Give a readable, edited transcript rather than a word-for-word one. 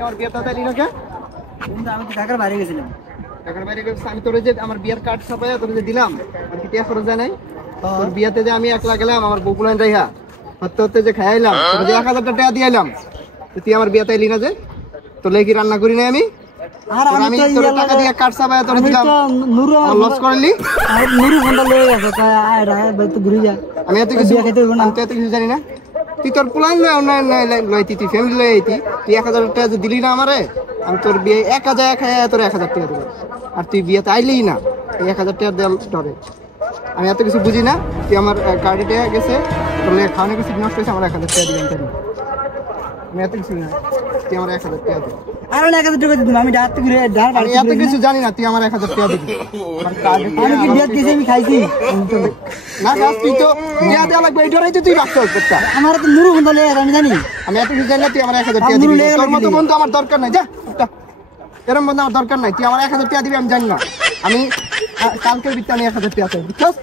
আমার বিয়ের তাড়াতাড়ি এলি না কে? আমি তো ঢাকার বাইরে গেছিলাম। ঢাকার বাইরে গেছিস, আমি তোরে যে আমার বিয়ের কার্ড ছাপাইয়া তোরে যে দিলাম, আর কি টিয়া খরচ যায় নাই? তোর বিয়েতে যে আমি একলা গেলাম আমার বকুলান যাইহা হতে হতে যে খাইলাম, তোর যে 1000 টাকা দিয়ে আইলাম, তুই আমার বিয়েতে এলি না যে? তোর লাগি রান্না করি না আমি? আর আমি তোর টাকা দিয়ে কার্ড ছাপাইয়া তোরে দিলাম, নুরু লস করলি? আর নুরু ফোনটা লয়ে গেছে, কয় আয় রা ভাই তো ঘুরে যা। আমি এত কিছু আমি তো এত কিছু জানি না। তুই তোর প্ল্যান লইতি, তুই ফ্যামিলি লই আইতি, তুই 1000 টাকা যে দিলি না আমারে, আমি তোর বিয়ে 1000 খাইয়া তোর 1000 টাকা দেবো। আর তুই বিয়েতে আইলি না, এই 1000 টাকা দেওয়ার ডরে। আমি এত কিছু বুঝি না। তুই আমার কার্ডে টাকা গেছে, তোর লেগে খাওয়ানো কিছু নষ্ট হয়েছে, আমার 1000 টাকা দিলাম তাই। আমি এত কিছু না, তুই আমার 1000 টাকা দে। আর 1000 টাকা দিলাম, আমি ডাক থেকে ডাল আমি এত কিছু জানি না, তুই আমার 1000 টাকা দিবি। আমার কার্ডে আমি কি বিয়াত গেছি, আমি খাইছি না খাস, তুই তো বিয়া দেওয়া লাগবে এই ডরাই তো তুই রাখতে করতে। আমার তো নুরু ফোনটা লয়ে গেছে, আমি জানি। আমি এত কিছু জানি না, তুই আমার 1000 টাকা দিবি। তোর মতো বন্ধু আমার দরকার নাই, যা এরকম বন্ধু আমার দরকার নাই। তুই আমার 1000 টাকা দিবি আমি জানি না। আমি কালকের ভিতরে আমি 1000 টাকা চাই, বুঝছস?